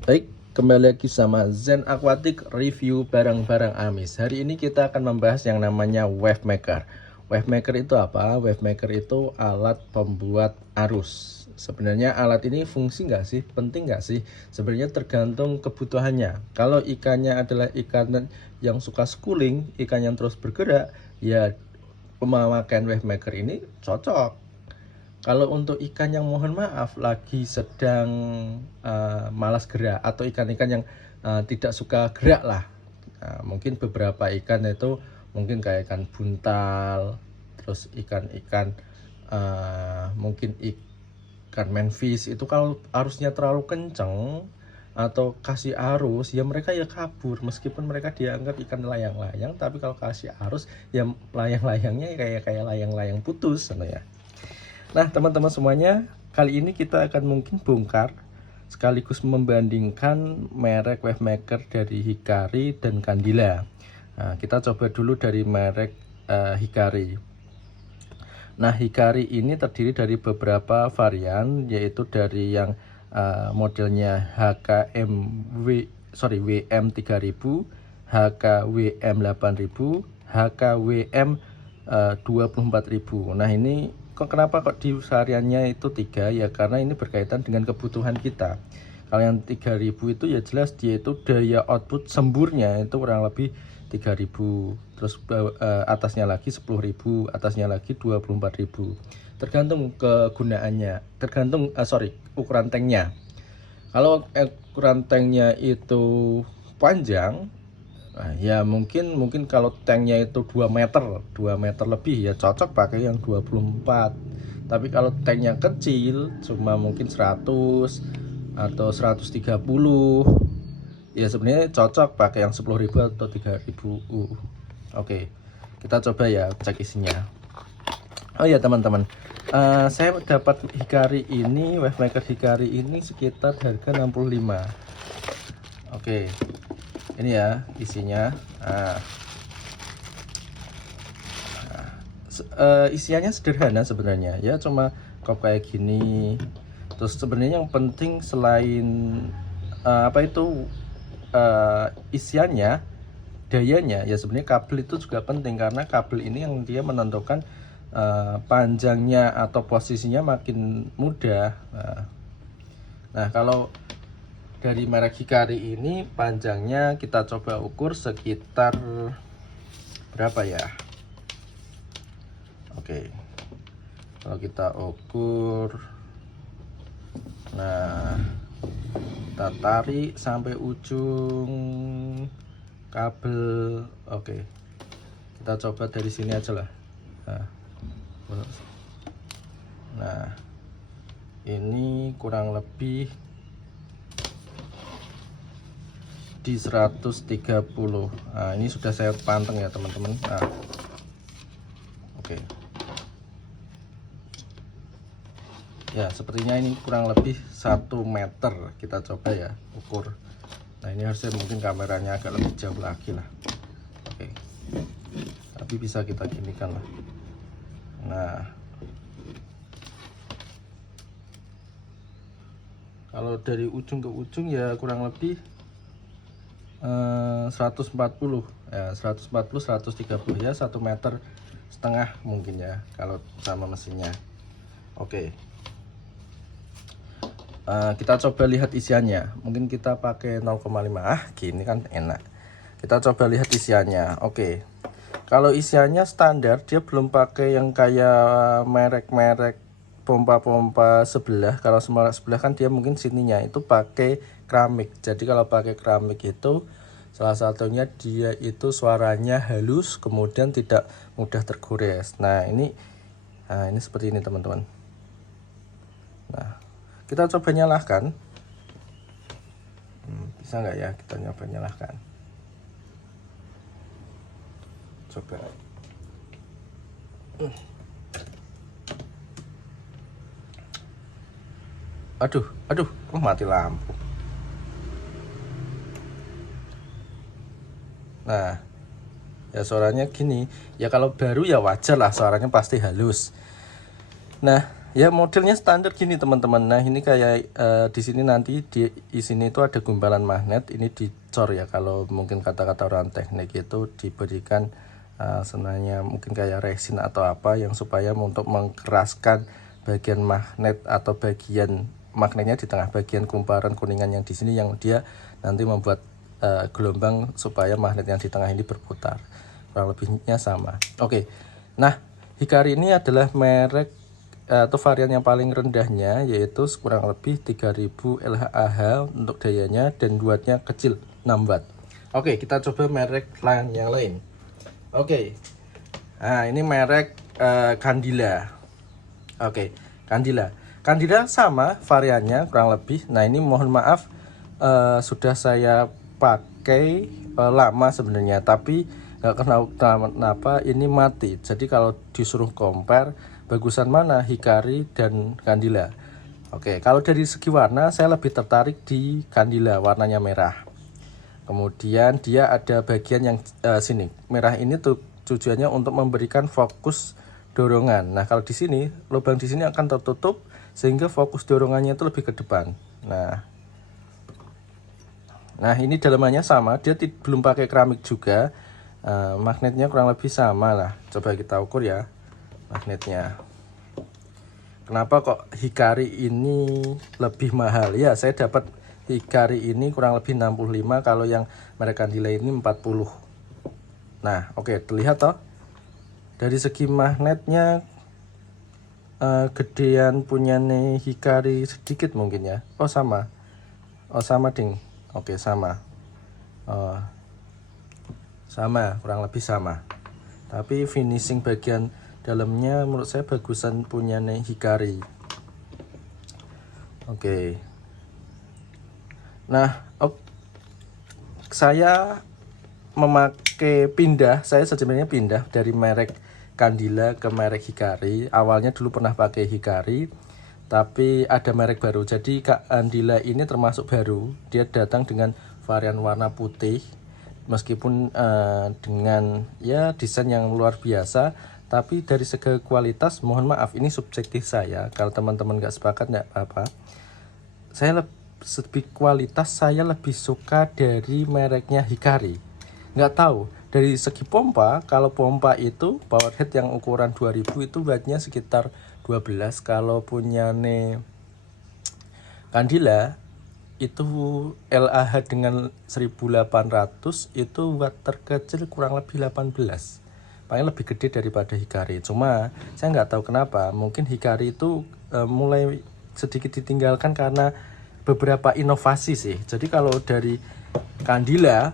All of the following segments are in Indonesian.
Baik, kembali lagi sama Zen Aquatic review barang-barang Amis. Hari ini kita akan membahas yang namanya wave maker. Wave maker itu apa? Wave maker itu alat pembuat arus. Sebenarnya alat ini fungsi nggak sih? Penting nggak sih? Sebenarnya tergantung kebutuhannya. Kalau ikannya adalah ikan yang suka schooling, ikan yang terus bergerak, ya pemakaian wave maker ini cocok. Kalau untuk ikan yang mohon maaf lagi sedang malas gerak atau ikan-ikan yang tidak suka gerak lah, mungkin beberapa ikan itu mungkin kayak ikan buntal, terus ikan-ikan mungkin ikan manfish itu kalau arusnya terlalu kenceng atau kasih arus ya mereka ya kabur, meskipun mereka dianggap ikan layang-layang, tapi kalau kasih arus ya layang-layangnya kayak layang-layang putus ya. Nah, teman-teman semuanya, kali ini kita akan mungkin bongkar sekaligus membandingkan merek wave maker dari Hikari dan Candila. Nah, kita coba dulu dari merek Hikari. Nah, Hikari ini terdiri dari beberapa varian, yaitu dari yang modelnya WM 3000, HKWM 8000, HKWM 24.000. Nah, ini kenapa kok di variannya itu 3 ya, karena ini berkaitan dengan kebutuhan kita. Kalau yang 3000 itu ya jelas dia itu daya output semburnya itu kurang lebih 3000, terus atasnya lagi 10.000, atasnya lagi 24.000. Tergantung kegunaannya, tergantung ukuran tanknya. Kalau ukuran tanknya itu panjang, nah, ya mungkin kalau tanknya itu 2 meter lebih ya cocok pakai yang 24. Tapi kalau tanknya kecil cuma mungkin 100 atau 130, ya sebenarnya cocok pakai yang 10.000 atau 3.000. Oke, kita coba ya cek isinya. Oh ya teman-teman, saya dapat Hikari ini, wave maker Hikari ini sekitar harga 65. Oke, ini ya isinya. Isiannya sederhana sebenarnya ya, cuma kop kayak gini. Terus sebenarnya yang penting selain isiannya, dayanya ya, sebenarnya kabel itu juga penting, karena kabel ini yang dia menentukan panjangnya atau posisinya makin mudah. Nah, kalau dari merek Hikari ini panjangnya kita coba ukur sekitar berapa ya. Oke, kalau kita ukur, nah kita tarik sampai ujung kabel. Oke, kita coba dari sini aja lah. Nah, ini kurang lebih di 130. Nah, ini sudah saya panteng ya teman-teman. Nah, oke. Ya, sepertinya ini kurang lebih 1 meter. Kita coba ya ukur. Nah, ini harusnya mungkin kameranya agak lebih jauh lagi lah. Oke, tapi bisa kita ginikan lah. Nah, kalau dari ujung ke ujung ya kurang lebih 140 ya, 140 130 ya, 1,5 meter mungkin ya kalau sama mesinnya. Oke, kita coba lihat isiannya. Mungkin kita pakai 0,5. Gini kan enak. Kita coba lihat isiannya. Oke, kalau isiannya standar, dia belum pakai yang kayak merek-merek pompa-pompa sebelah. Kalau sebelah kan dia mungkin sininya itu pakai keramik. Jadi kalau pakai keramik itu salah satunya dia itu suaranya halus, kemudian tidak mudah tergores. Nah, ini seperti ini teman-teman. Nah, kita coba nyalakan. Bisa nggak ya kita nyoba nyalakan? Coba. Aduh, mati lampu. Nah, ya suaranya gini. Ya kalau baru ya wajar lah, suaranya pasti halus. Nah, Ya modelnya standar gini teman-teman. Nah ini kayak di sini nanti di sini itu ada gumpalan magnet. Ini dicor ya, kalau mungkin kata-kata orang teknik itu diberikan sebenarnya mungkin kayak resin atau apa yang supaya untuk mengkeraskan bagian magnet atau bagian magnetnya di tengah, bagian kumparan kuningan yang di sini yang dia nanti membuat gelombang supaya magnet yang di tengah ini berputar. Kurang lebihnya sama. Oke. Nah, Hikari ini adalah merek atau varian yang paling rendahnya, yaitu kurang lebih 3000 lH untuk dayanya, dan wattnya kecil 6 watt. Oke, kita coba merek lain yang lain. Oke, nah ini merek Candila. Oke, Candila sama variannya kurang lebih. Nah ini mohon maaf sudah saya pakai lama sebenarnya, tapi nggak kenapa ini mati. Jadi kalau disuruh compare bagusan mana Hikari dan Candila. Oke, kalau dari segi warna saya lebih tertarik di Candila, warnanya merah. Kemudian dia ada bagian yang sini merah ini tuh tujuannya untuk memberikan fokus dorongan. Nah kalau di sini lubang di sini akan tertutup sehingga fokus dorongannya itu lebih ke depan. Nah ini dalamannya sama, dia belum pakai keramik juga. Magnetnya kurang lebih sama lah. Coba kita ukur ya magnetnya. Kenapa kok Hikari ini lebih mahal? Ya, saya dapat Hikari ini kurang lebih 65, kalau yang merek Candila ini 40. Nah, oke, terlihat toh. Dari segi magnetnya gedean punya nih Hikari sedikit mungkin ya. Oh, sama. Oh, sama ding. Oke, sama. Sama, kurang lebih sama. Tapi finishing bagian dalamnya menurut saya bagusan punya nih Hikari. Oke. Nah, saya saya sebenarnya pindah dari merek Candila ke merek Hikari. Awalnya dulu pernah pakai Hikari, tapi ada merek baru. Jadi Candila ini termasuk baru. Dia datang dengan varian warna putih, meskipun dengan ya desain yang luar biasa, tapi dari segi kualitas mohon maaf ini subjektif saya. Kalau teman-teman nggak sepakat nggak apa-apa. Kualitas saya lebih suka dari mereknya Hikari. Nggak tahu dari segi pompa, kalau pompa itu power head yang ukuran 2000 itu wattnya sekitar 12. Kalau punya Candila itu LAH dengan 1800 itu watt terkecil kurang lebih 18, paling lebih gede daripada Hikari. Cuma saya nggak tahu kenapa, mungkin Hikari itu mulai sedikit ditinggalkan karena beberapa inovasi sih. Jadi kalau dari Candila,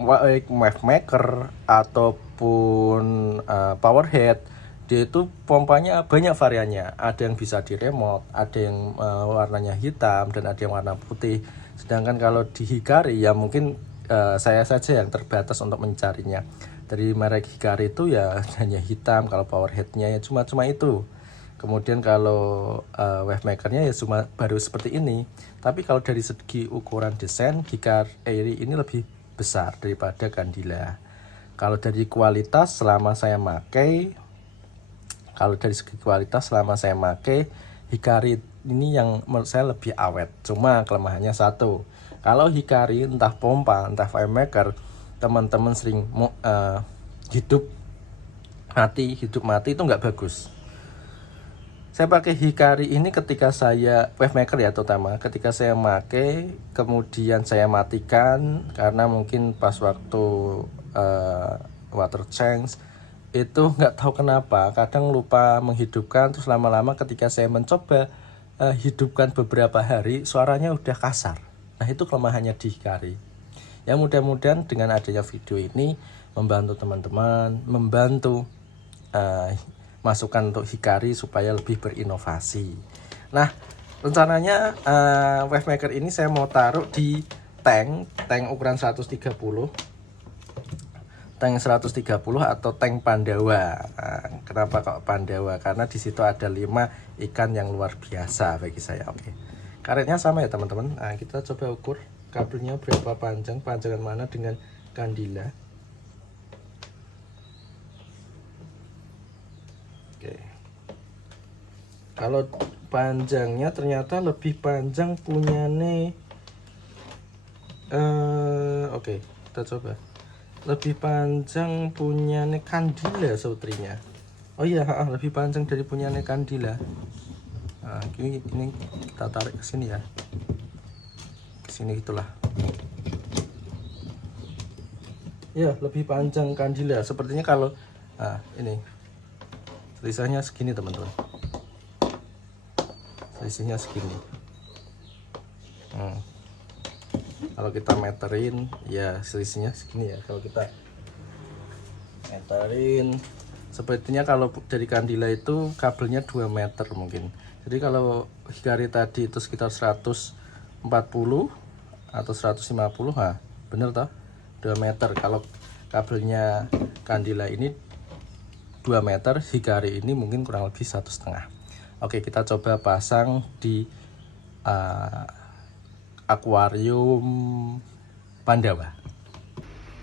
wave maker ataupun powerhead, dia itu pompanya banyak variannya. Ada yang bisa di remote, ada yang warnanya hitam, dan ada yang warna putih. Sedangkan kalau di Hikari ya mungkin saya saja yang terbatas untuk mencarinya. Dari merek Hikari itu ya hanya hitam, kalau powerheadnya ya cuma itu. Kemudian kalau wave makernya ya cuma baru seperti ini. Tapi kalau dari segi ukuran desain, Hikari ini lebih besar daripada Candila. Kalau dari kualitas selama saya pakai, Hikari ini yang menurut saya lebih awet. Cuma kelemahannya satu, kalau Hikari entah pompa entah wave maker, teman-teman sering hidup mati itu nggak bagus. Saya pakai Hikari ini ketika saya wave maker ya, terutama ketika saya pakai kemudian saya matikan karena mungkin pas waktu water change itu nggak tahu kenapa kadang lupa menghidupkan, terus lama-lama ketika saya mencoba hidupkan beberapa hari suaranya udah kasar. Nah itu kelemahannya di Hikari. Ya mudah-mudahan dengan adanya video ini membantu teman-teman, membantu masukan untuk Hikari supaya lebih berinovasi. Nah rencananya wave maker ini saya mau taruh di tank ukuran 130 atau tank Pandawa. Kenapa kok Pandawa? Karena di situ ada 5 ikan yang luar biasa bagi saya. Oke, karetnya sama ya teman-teman. Nah kita coba ukur kabelnya berapa panjangan mana dengan Candila. Kalau panjangnya ternyata lebih panjang punyane. Oke, kita coba. Lebih panjang punyane Kandila Sautrinya. Oh iya, lebih panjang dari punyane Kandila. Nah, ini kita tarik ke sini ya. Ke sini itulah. Ya, lebih panjang Kandila. Sepertinya kalau ini selisihnya segini, teman-teman. Selisihnya segini. Kalau kita meterin ya selisihnya segini ya. Kalau kita meterin, sepertinya kalau dari Kandila itu kabelnya 2 meter mungkin. Jadi kalau Hikari tadi itu sekitar 140 atau 150, bener toh, 2 meter. Kalau kabelnya Kandila ini 2 meter, Hikari ini mungkin kurang lebih 1,5. Oke, kita coba pasang di akuarium Pandawa.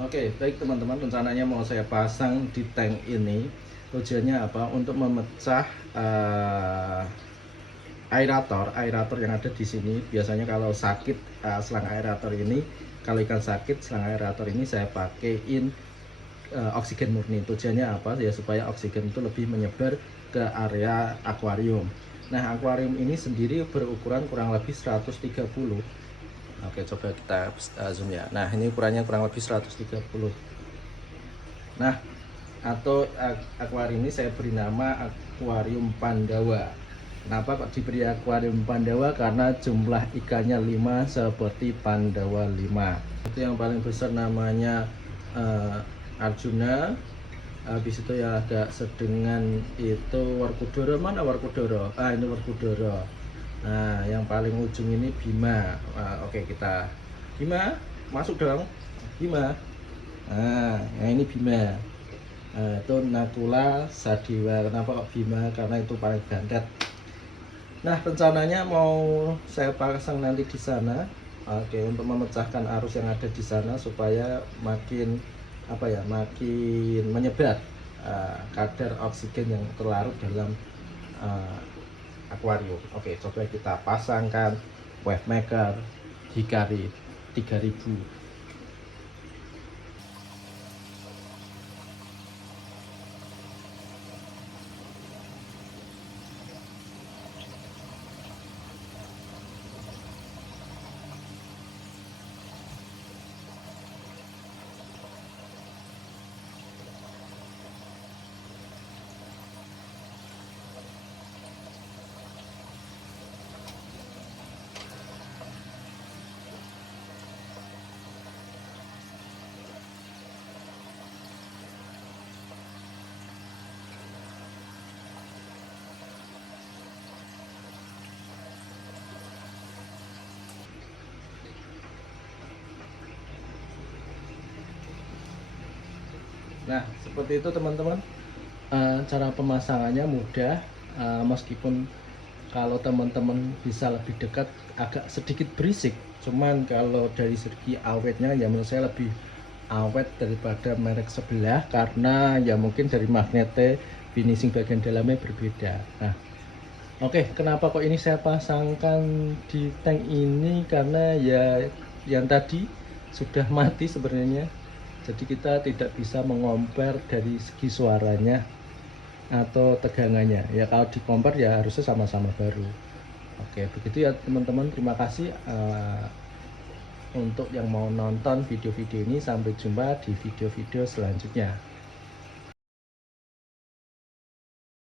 Oke, baik teman-teman, rencananya mau saya pasang di tank ini. Tujuannya apa? Untuk memecah aerator yang ada di sini. Biasanya kalau sakit selang aerator ini, kalau ikan sakit selang aerator ini saya pakaiin oksigen murni. Tujuannya apa? Ya supaya oksigen itu lebih menyebar ke area akuarium. Nah, akuarium ini sendiri berukuran kurang lebih 130. Oke, coba kita zoom ya. Nah, ini ukurannya kurang lebih 130. Nah, atau akuarium ini saya beri nama akuarium Pandawa. Kenapa kok diberi akuarium Pandawa? Karena jumlah ikannya 5 seperti Pandawa 5. Itu yang paling besar namanya Arjuna. Habis itu ya ada sedengan itu Werkudara. Mana Werkudara? Ini Werkudara. Nah, yang paling ujung ini Bima. Oke, kita Bima, masuk dong. Bima. Nah, ini Bima. Itu Nakula Sadiwa. Kenapa kok Bima? Karena itu paling gandrat. Nah, rencananya mau saya pasang nanti di sana. Oke, untuk memecahkan arus yang ada di sana supaya makin makin menyebar kadar oksigen yang terlarut dalam akuarium. Oke, coba kita pasangkan wave maker Hikari 3000. Nah, seperti itu teman-teman. Cara pemasangannya mudah, meskipun kalau teman-teman bisa lebih dekat agak sedikit berisik. Cuman kalau dari segi awetnya ya menurut saya lebih awet daripada merek sebelah, karena ya mungkin dari magnetnya finishing bagian dalamnya berbeda. Nah, oke, kenapa kok ini saya pasangkan di tank ini? Karena ya yang tadi sudah mati sebenarnya. Jadi kita tidak bisa mengompar dari segi suaranya atau tegangannya. Ya kalau dikompar ya harusnya sama-sama baru. Oke, begitu ya teman-teman. Terima kasih untuk yang mau nonton video-video ini. Sampai jumpa di video-video selanjutnya.